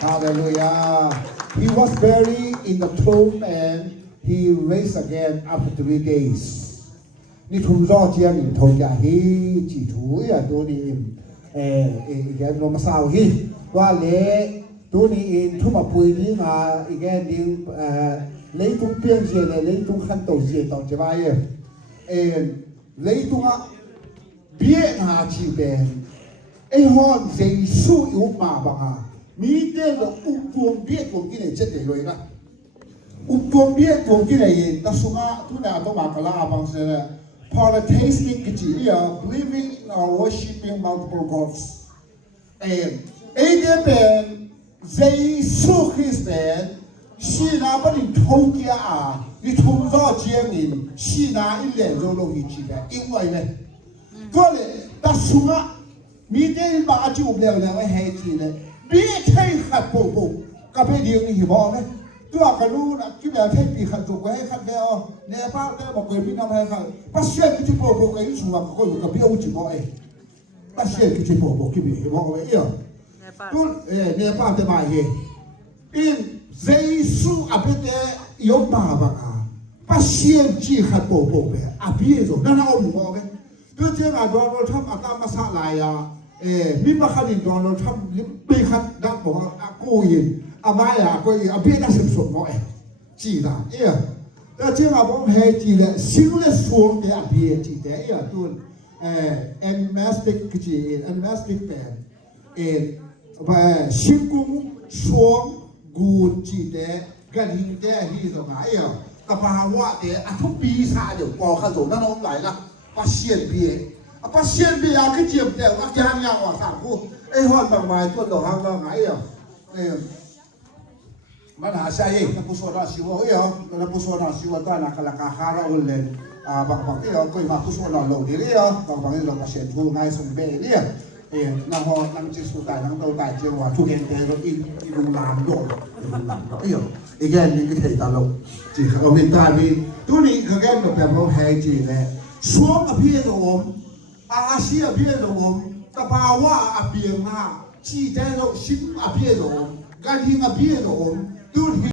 Hallelujah. He was buried in the tomb and he raised again after 3 days. 你同咗將年同日起自土呀，多年而家我們燒起，話你多年出埋背呢啊，而家你都變些咧，你都看到些到這玩意，你都啊別下次邊，一看耶穌有麻煩啊，明天就烏別講起嚟，即係嚟啦，烏別講起嚟，但係啊，都嗱都話㗎啦，幫先咧。Polytheistic believing or worshipping multiple gods. And Adam they saw his man, she na ba ni thong kia a, ni thong zo jiang ni, she na in le zo lo yi chi ba, in wai ne. Ko le, ta sunga, mi de ba ju le le wa hai chi le, bi thai khat bo bo, ka pe diu ni hi bo ne. ตัวกันรู้นะที่แบบเทปีขันจุกไว้ให้ขันเดียวเนี่ยป้าได้บอกเลยพี่น้องให้ขันป้าเชื่อที่จะบอกบอกไอ้สุวรรณก็อยู่กับพี่อุ้ยบอกไอ้ป้าเชื่อที่จะบอกบอกที่พี่บอกไว้เอี่ยตุ้นเนี่ยป้าจะมาเฮอินเจสุอาเปเตยกมาบ้างป้าเชื่อที่ขันบอกบอกไปอาพี่เองนั่นเอาหนูบอกไปตัวเจ้ามาโดนเราทำอาการมาสลายมีมาขันดินโดนเราทำไม่ขัดดักบอกอากูยิน阿媽呀，佢阿邊那是什麼誒？知啦，那這個我係知咧，新咧雙嘅阿邊知得呀，都animastic 嘅字 ，animastic band，新公雙古知得，跟現在係做咩呀？阿爸話的阿出比賽就報下做，那我來啦，把線邊，把線邊啊，佢接得，我講呀，我上鋪，哎，看到買做到行到咩呀？mana saya na puso na siwa iyo na puso na siwa ta na kalakahara ulen bakbak iyo ko ma puso na lo diri iyo bakbak lo ka shen tu ngai sum be ni na ho nang chi su ta nang tau ta che wa tu gen te ro in lu lam do iyo again ni ke thei ta lo chi ka min ta ni tu ni ka gen lo pe mo hai chi le suom a pie zo om a si a pie zo om ta pa wa a pie na chi te lo sim a pie zo om ga thi a pie zo om Dude,